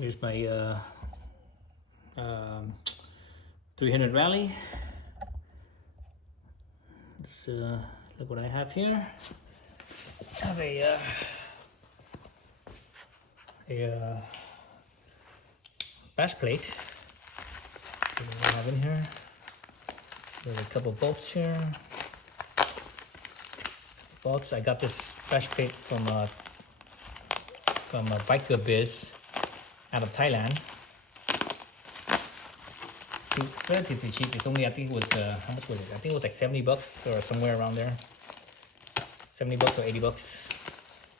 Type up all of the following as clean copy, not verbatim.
Here's my 300 Rally. Let's look what I have here. I have a bash plate. So what I have in here. There's a couple bolts here. Bolts. I got this bash plate from Biker Biz out of Thailand. It's relatively cheap. It's only, I think it was how much was it? I think it was like 70 bucks or somewhere around there. 70 bucks or 80 bucks.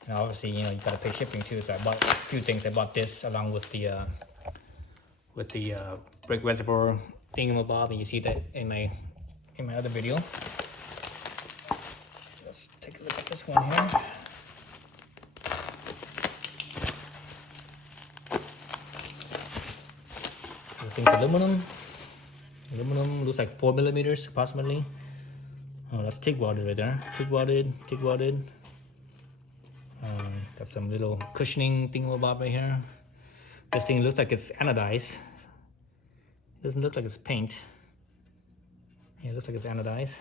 And obviously, you know, you gotta pay shipping too. So I bought a few things. I bought this along with the brake reservoir thingamabob, and you see that in my other video. Let's take a look at this one here. I think aluminum. Aluminum looks like 4 millimeters approximately. Oh, that's TIG welded right there. TIG welded. Got some little cushioning thingamabob right here. This thing looks like it's anodized. It doesn't look like it's paint. Yeah, it looks like it's anodized.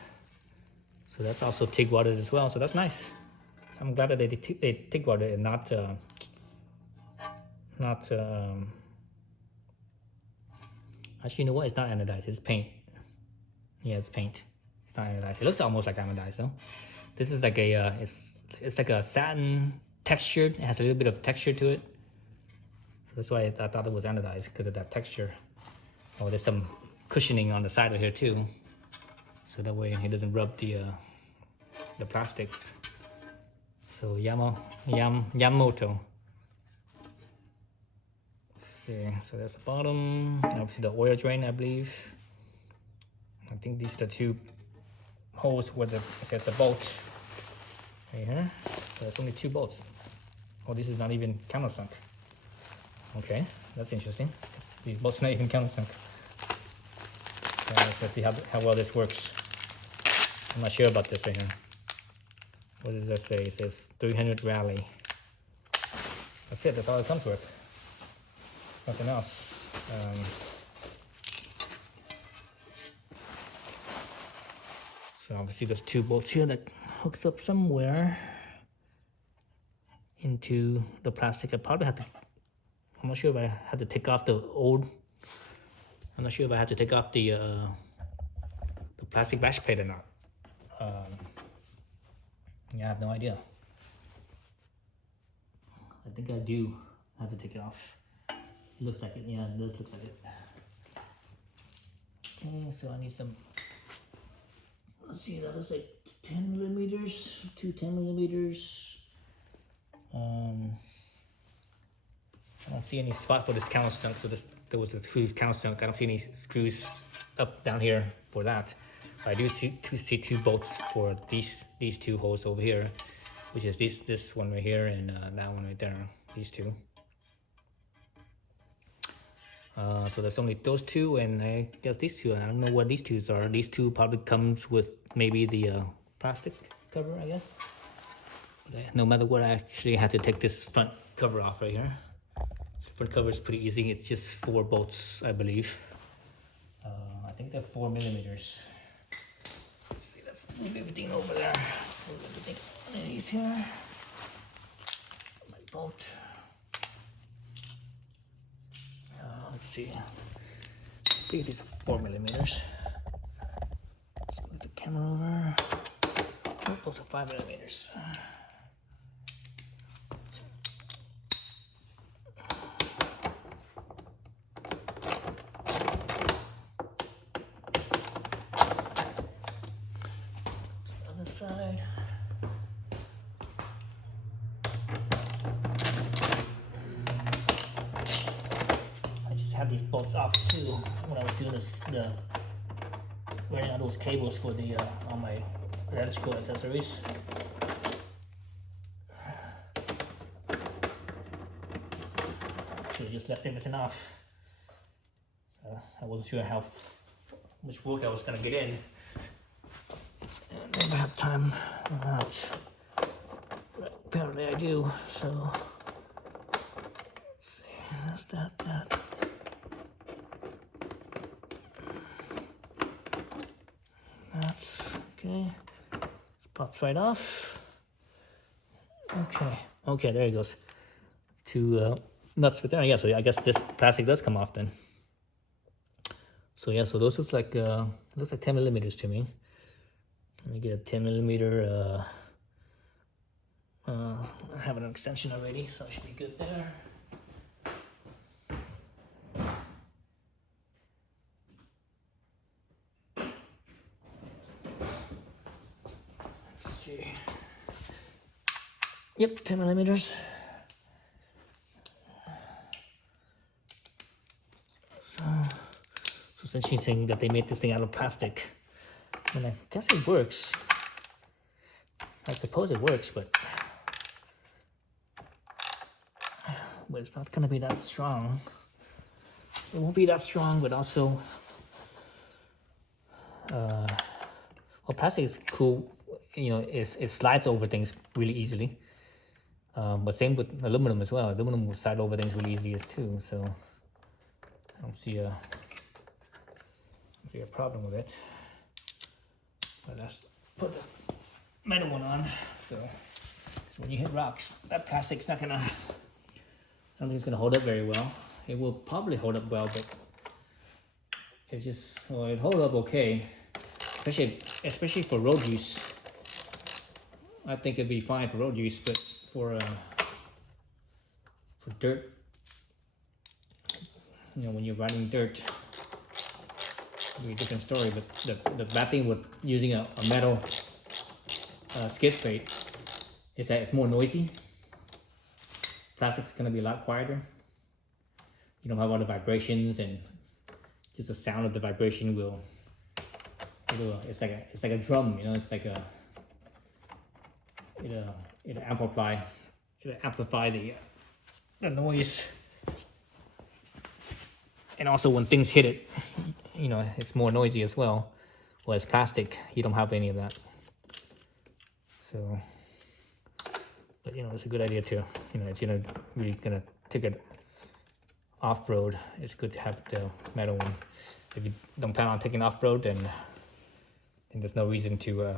So that's also TIG welded as well. So that's nice. I'm glad that they TIG welded and not actually, you know what? It's not anodized. It's paint. Yeah, it's paint. It's not anodized. It looks almost like anodized though. This is like a it's like a satin textured. It has a little bit of texture to it. So that's why I thought it was anodized, because of that texture. Oh, there's some cushioning on the side of here too, so that way it doesn't rub the plastics. So Yamamoto. Let's see. So that's the bottom. Obviously the oil drain, I believe. I think these are the two holes where there's a bolt right here. So there's only 2 bolts. Oh, this is not even countersunk. Okay, that's interesting. These bolts not even countersunk. Let's see how well this works. I'm not sure about this right here. What does that say? It says 300 Rally. That's it. That's all it comes with. It's nothing else. So obviously there's 2 bolts here that hooks up somewhere into the plastic. I probably had to. I'm not sure if I had to take off the old. I'm not sure if I had to take off the plastic bash plate or not. Yeah, I have no idea. I think I do have to take it off. It looks like it. Yeah, it does look like it. Okay, so I need some. Let's see, that looks like 10 millimeters, 10 millimeters. I don't see any spot for this countersunk, so there was the screw countersunk. I don't see any screws up down here for that. But I do see 2 bolts for these 2 holes over here, which is this one right here and that one right there. These 2. So there's only those 2, and I guess these 2. I don't know what these 2 are. These 2 probably comes with maybe the plastic cover, I guess. But no matter what, I actually had to take this front cover off right here. Front cover is pretty easy. It's just 4 bolts, I believe. I think they're 4 millimeters. Let's see, let's move everything over there. Let's move everything underneath here. My bolt. Let's see. I think these are 4 millimeters. Let's move the camera over. Oh, those are 5 millimeters. Side. I just had these bolts off too when I was doing running out those cables for the on my electrical accessories. Should have just left everything off. I wasn't sure how much work I was gonna get in. I never have time or not. But apparently I do, so let's see. That's that. That's okay. Pops right off. Okay, there it goes. Two nuts with there. Yeah, so I guess this plastic does come off then. So yeah, so those looks like 10 millimeters to me. Let me get a 10 millimeter. I have an extension already, so I should be good there. Let's see. Yep, 10 millimeters. So since she's saying that they made this thing out of plastic, and I guess it works. I suppose it works, but it's not gonna be that strong. It won't be that strong, but also, well, plastic is cool. You know, it slides over things really easily. But same with aluminum as well. Aluminum will slide over things really easily as too. So I don't see a problem with it. But let's put this metal one on. So when you hit rocks, that plastic's not gonna. I don't think it's gonna hold up very well. It will probably hold up well, but it's just, well, it holds up okay, especially for road use. I think it'd be fine for road use, but for dirt, you know, when you're riding dirt, it'll be a different story. But the bad thing with using a metal skid plate is that it's more noisy. Plastic's gonna be a lot quieter. You don't have all the vibrations, and just the sound of the vibration will. It's like a drum, you know. It's like it'll amplify the noise. And also when things hit it, you know, it's more noisy as well. Whereas plastic, you don't have any of that. So, but you know, it's a good idea to, you know, if you're really gonna take it off-road, it's good to have the metal one. If you don't plan on taking off-road, then there's no reason to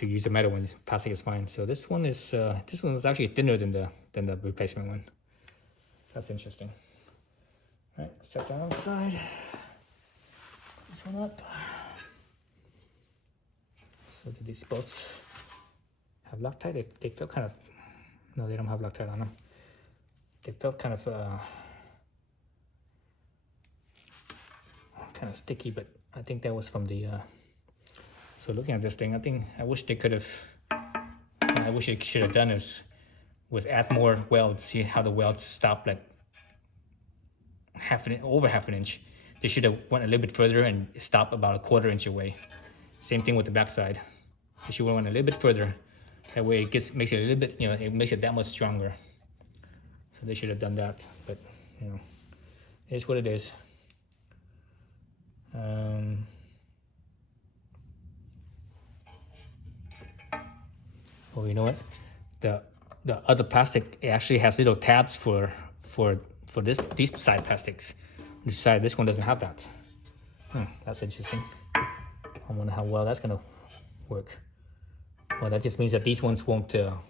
use the metal one. Plastic is fine. So this one is actually thinner than the replacement one. That's interesting. All right, set that on the side. This one up. So do these bolts have Loctite? They feel kind of, no, they don't have Loctite on them. They felt kind of sticky, but I think that was from the. So looking at this thing, I wish they could have. I wish it should have done was add more welds. See how the welds stop like over half an inch. They should have went a little bit further and stop about 1/4 inch away. Same thing with the back side. They should have went a little bit further. That way it makes it a little bit, you know, it makes it that much stronger. So they should have done that, but you know, it is what it is. Oh, you know what? The other plastic, it actually has little tabs for these side plastics. This one doesn't have that. That's interesting. I wonder how well that's gonna work. Well, that just means that these ones won't. It'll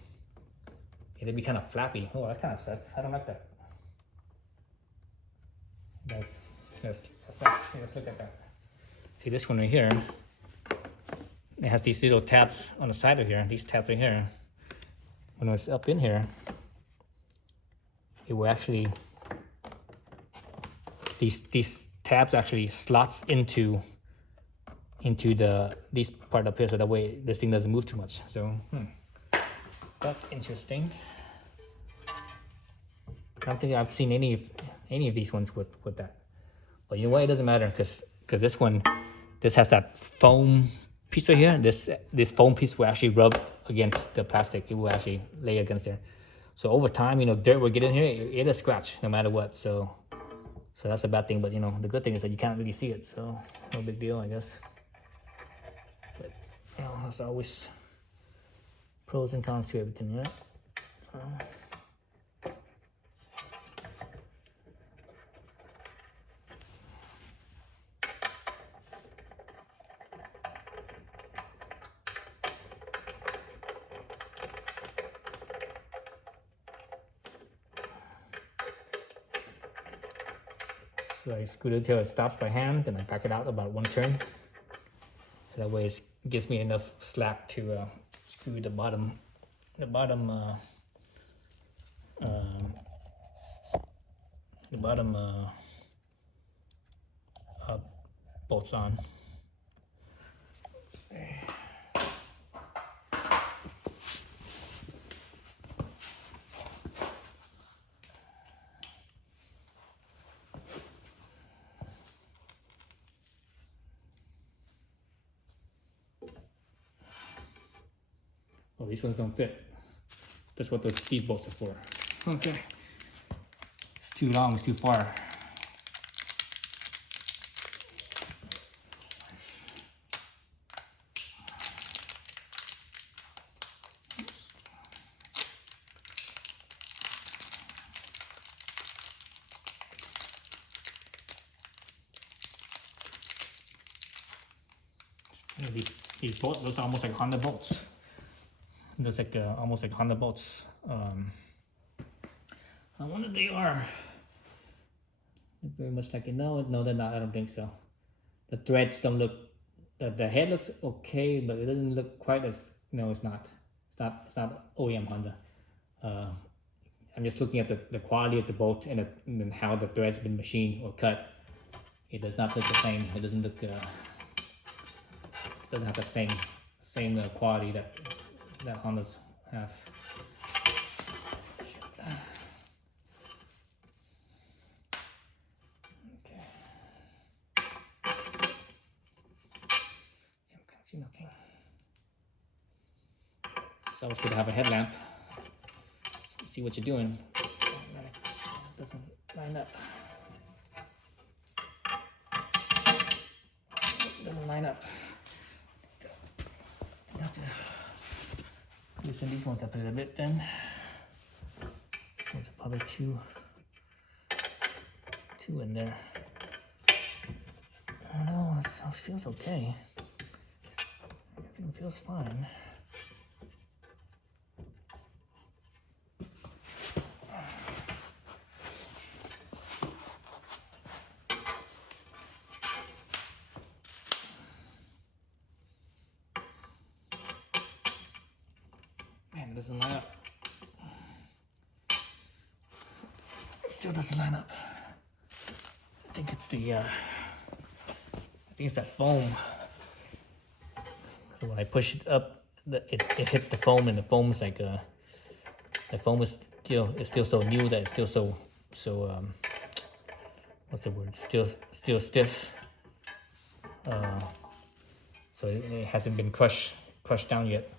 be kind of flappy. Oh, that's kind of sucks. I don't like that. Let's look at that. See this one right here. It has these little tabs on the side of here. These tabs right here. When it's up in here, it will actually. These tabs actually slots into these part up here, so that way this thing doesn't move too much. So that's interesting. I don't think I've seen any of these ones with that. But you know what? It doesn't matter because this has that foam piece right here. This foam piece will actually rub against the plastic. It will actually lay against there. So over time, you know, dirt will get in here. It'll scratch no matter what. So that's a bad thing. But you know, the good thing is that you can't really see it. So no big deal, I guess. But you know, there's always pros and cons to everything, right? So I screw it till it stops by hand, then I back it out about 1 turn. So that way it gives me enough slack to screw the bottom bolts on. Oh, these ones don't fit. That's what these bolts are for. Okay. It's too long, it's too far. These bolts, those are almost like Honda bolts. Those like almost like Honda bolts. I wonder if they are. They're very much like it. No, they're not. I don't think so. The threads don't look. The head looks okay, but it doesn't look quite as. No, it's not. It's not OEM Honda. I'm just looking at the quality of the bolt and how the thread's been machined or cut. It does not look the same. It doesn't look. It doesn't have the same quality that Hondas have. Okay. I can't see nothing. It's always good to have a headlamp so you see what you're doing. It doesn't line up. It doesn't line up. You have to loosen these ones up a little bit then. There's probably two in there. I don't know, it feels okay. Everything feels fine. Man, it doesn't line up. It still doesn't line up. I think it's that foam. So when I push it up, it hits the foam, and the foam's like the foam is still so new that it's still so what's the word? Still stiff. So it hasn't been crushed down yet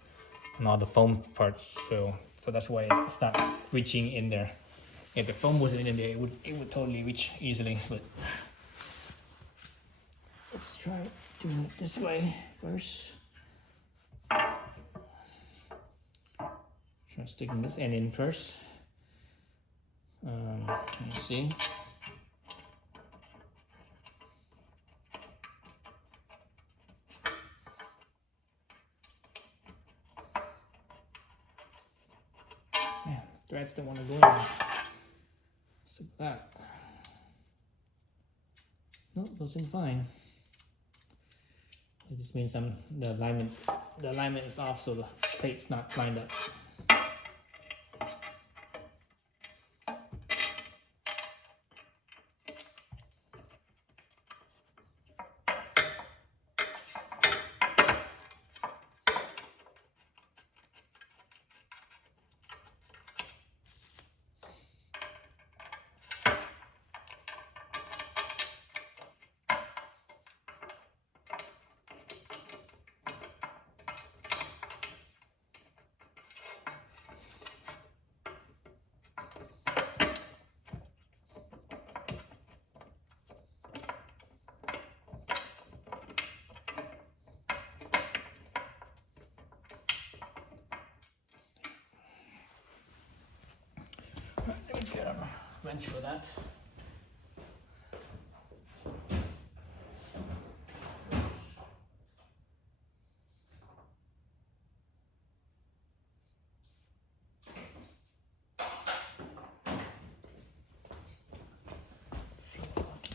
on all the foam parts. So that's why it's not reaching in there. If the foam wasn't in there, it would totally reach easily. But let's try doing it this way first. Try sticking this end in first. Let's see. Man, threads don't want to go in. So that. Nope, goes in fine. It just means the alignment is off, so the plate's not lined up. Let me get a wrench for that.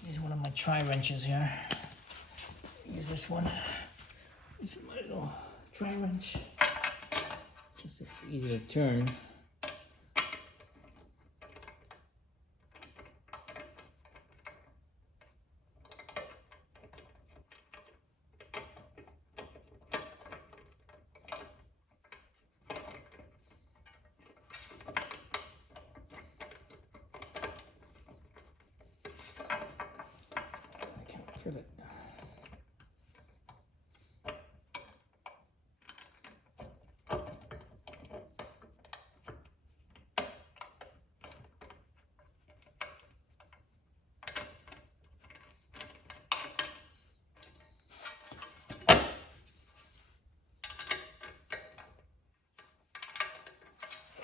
Use one tri-wrenches here. Use this one. This is my little tri-wrench. Just it's easy to turn. I can't feel it.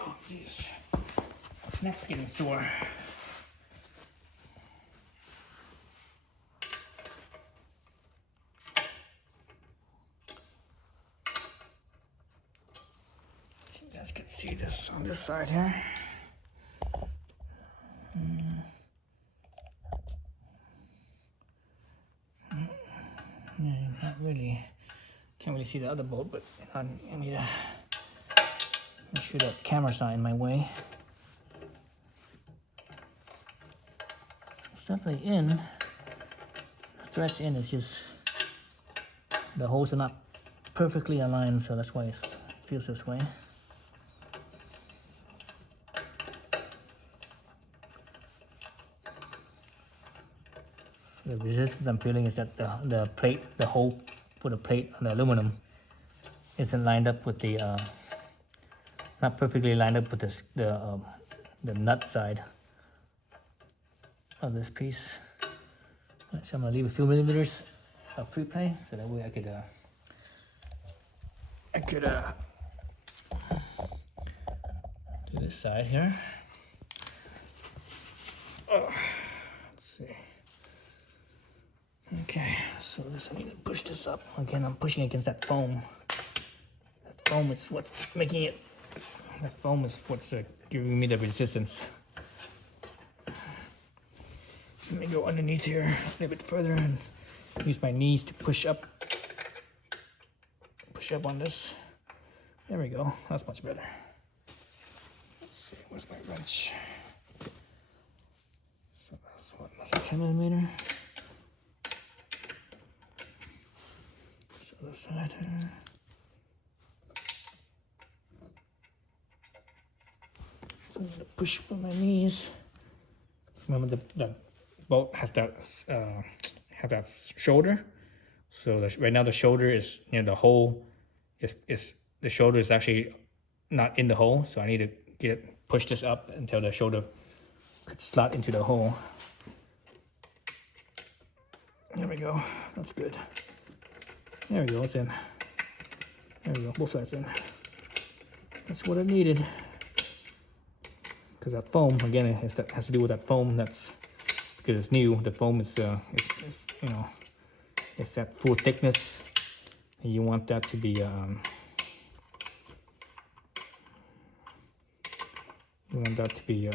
Oh, jeez. Neck's getting sore. So you guys can see this on this side here. Yeah, not really. Can't really see the other bolt, but I need to make sure that camera's not in my way. It's definitely in. The thread's in, it's just the holes are not perfectly aligned, so that's why it feels this way. The resistance I'm feeling is that the plate, the hole for the plate on the aluminum isn't lined up with the, not perfectly lined up with the nut side of this piece. Right, so I'm gonna leave a few millimeters of free play, so that way I could do this side here. Oh, let's see. Okay, so I need to push this up. Again, I'm pushing against that foam. That foam is what's making it, that foam is what's giving me the resistance. Let me go underneath here a little bit further and use my knees to push up on this. There we go, that's much better. Let's see, where's my wrench? So that's what, that's a 10 millimeter. Other side here. So I'm gonna push with my knees. Remember the bolt has that shoulder. So right now the shoulder is the hole is the shoulder is actually not in the hole. So I need to push this up until the shoulder could slot into the hole. There we go. That's good. There we go, it's in. There we go, both sides in. That's what I needed. Because that foam, again, it has to do with that foam. That's because it's new. The foam is, it's that full thickness, and you want that to be, you want that to be, you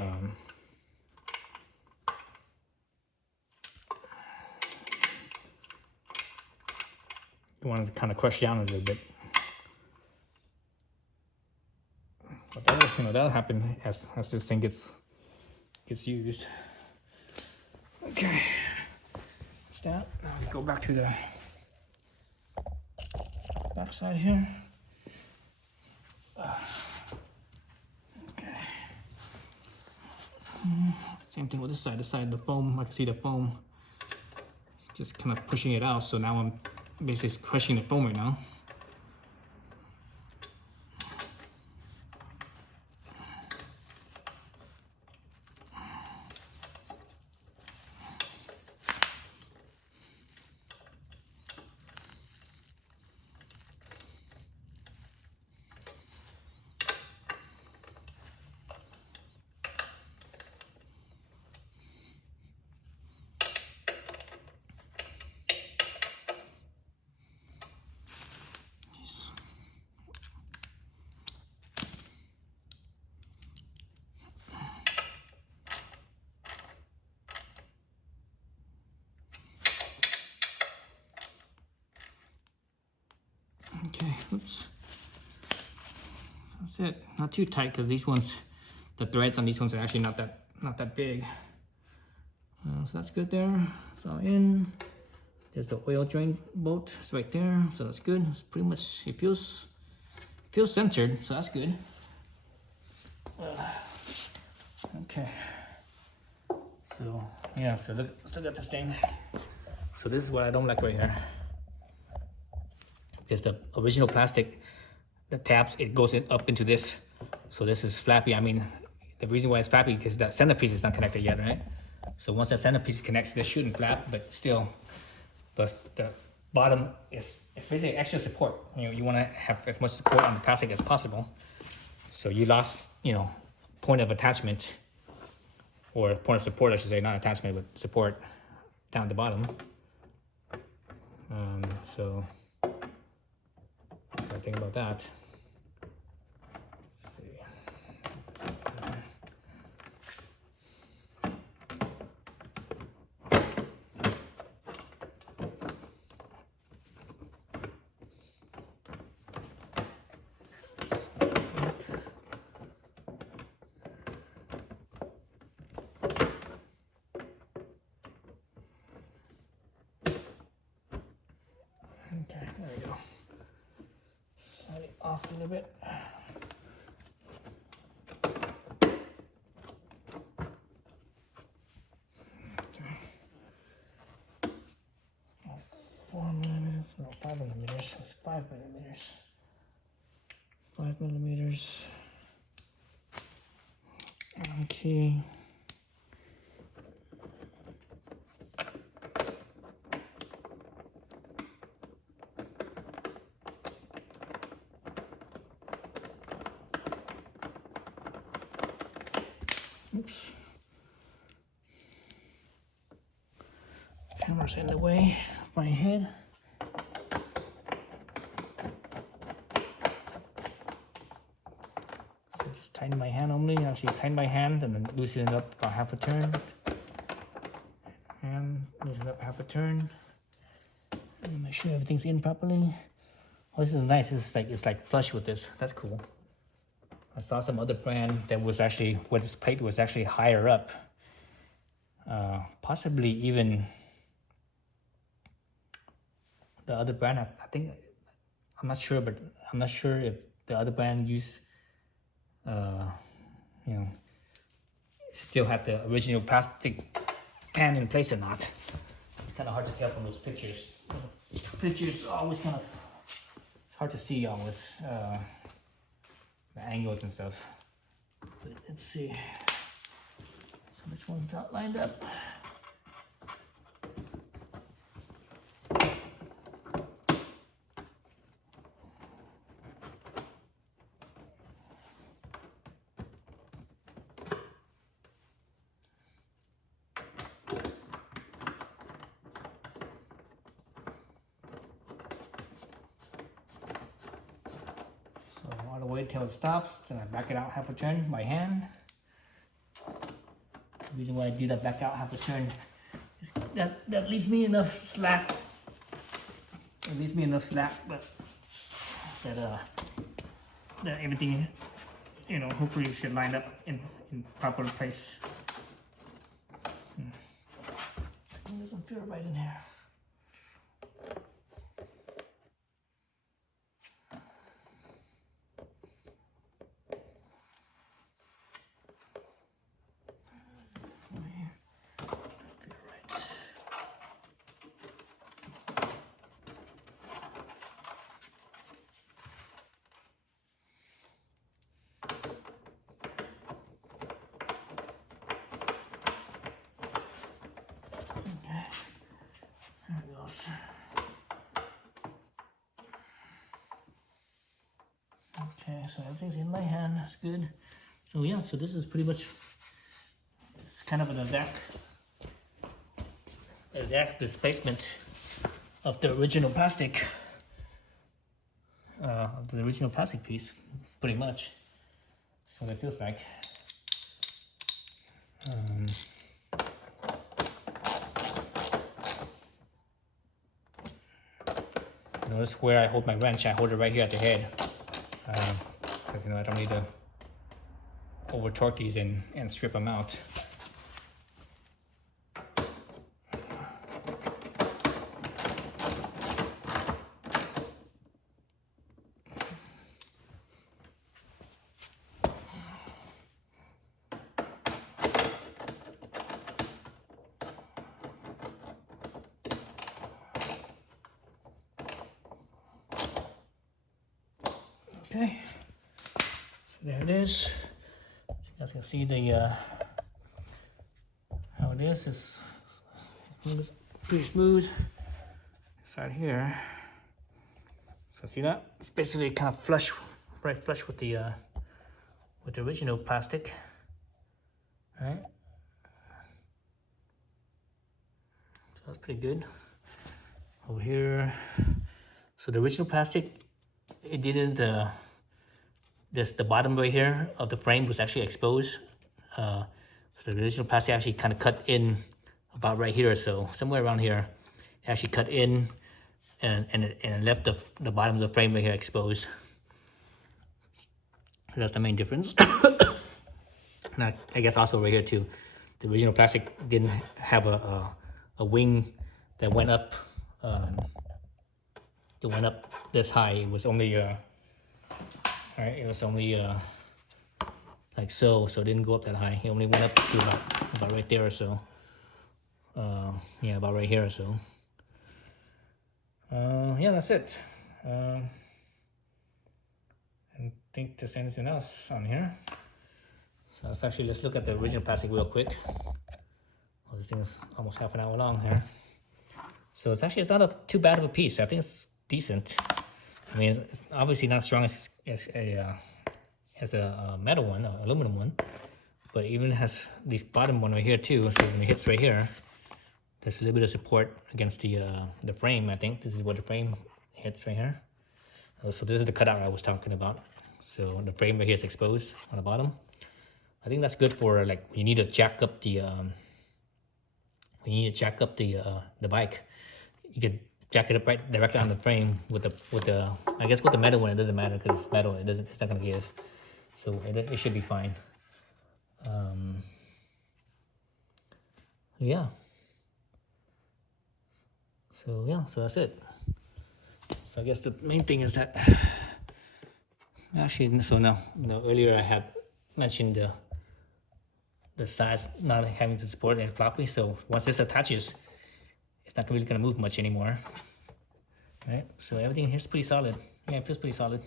want it to kind of crush down a little bit. But that'll happen as this thing gets used. Okay, that's that. Now we go back to the back side here. Okay. Same thing with this side. This side, the foam. I can see the foam. Just kind of pushing it out. So now I'm basically crushing the foam right now. Oops. That's it. Not too tight because these ones, the threads on these ones are actually not that big. So that's good there. So in. There's the oil drain bolt. It's right there. So that's good. It's pretty much, it feels centered. So that's good. Okay. So yeah. So look, still got this thing. So this is what I don't like right here. Because the original plastic, the tabs, it goes up into this. So this is flappy. I mean, the reason why it's flappy because the centerpiece is not connected yet, right? So once the centerpiece connects, this shouldn't flap, but still, the bottom is basically extra support. You want to have as much support on the plastic as possible. So you lost, point of attachment, or point of support, I should say, not attachment, but support down the bottom. So gotta think about that. Let's see. Okay, there we go. Slide it off a little bit. Okay. 4 millimeters, no, 5 millimeters. It's 5 millimeters. 5 millimeters. Okay. Oops. Camera's in the way of my head. So just tighten my hand only. Actually tighten my hand and then loosen it up about half a turn. And loosen it up half a turn. And make sure everything's in properly. Oh, this is nice. This is it's like flush with this. That's cool. I saw some other brand that was actually, where this plate was actually higher up. Possibly even the other brand, I think, I'm not sure, but I'm not sure if the other brand used, still have the original plastic pan in place or not. It's kind of hard to tell from those pictures. Pictures are always kind of, it's hard to see always. The angles and stuff. But let's see. So this one's not lined up. All the way till it stops, then I back it out half a turn by hand. The reason why I do that back out half a turn is that leaves me enough slack. It leaves me enough slack, but that everything, hopefully should line up in proper place. It doesn't feel right in here. There it goes. Okay, so everything's in my hand. That's good. So yeah, so this is pretty much, it's kind of an exact displacement of the original plastic, piece, pretty much. So it feels like. this is where I hold my wrench. I hold it right here at the head. You know, I don't need to over torque these and strip them out. Okay, so there it is. You guys can see the how it is. It's pretty smooth inside here. So see that? It's basically kind of flush, right flush with the original plastic. All right. So that's pretty good. Over here, so the original plastic, it didn't. The bottom right here of the frame was actually exposed. So the original plastic actually kind of cut in about right here, so somewhere around here, it actually cut in and it left the bottom of the frame right here exposed. So that's the main difference. Now, I guess also right here too, the original plastic didn't have a wing that went up. It went up this high. It was only right, it was only like so it didn't go up that high. It only went up to about right there or so. Yeah, about right here or so. Yeah, that's it. I don't think there's anything else on here. So let's actually just look at the original plastic real quick. Well, this thing is almost half an hour long here. So it's not too bad of a piece. I think it's decent. I mean, it's obviously not as strong as a metal one, or aluminum one, but even has this bottom one right here too. So when it hits right here, there's a little bit of support against the frame. I think this is what the frame hits right here. So this is the cutout I was talking about. So the frame right here is exposed on the bottom. I think that's good for like when you need to jack up the the bike. You could jack it up right directly on the frame with the I guess with the metal one it doesn't matter because it's metal. It's not gonna give. So it should be fine. Yeah. So yeah, so that's it. So I guess the main thing is that actually, so no, earlier I had mentioned the sides not having to support and floppy. So once this attaches, it's not really gonna move much anymore. Right? So everything here's pretty solid. Yeah, it feels pretty solid.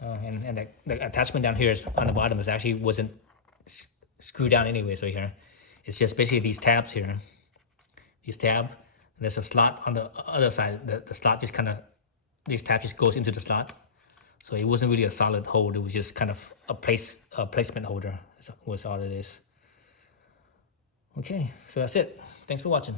And the attachment down here is on the bottom is actually wasn't screwed down anyway. So here, it's just basically these tabs here. These tab, and there's a slot on the other side. The slot just kind of, these tabs just goes into the slot. So it wasn't really a solid hold. It was just kind of a placement holder. Was all it is. Okay, so that's it. Thanks for watching.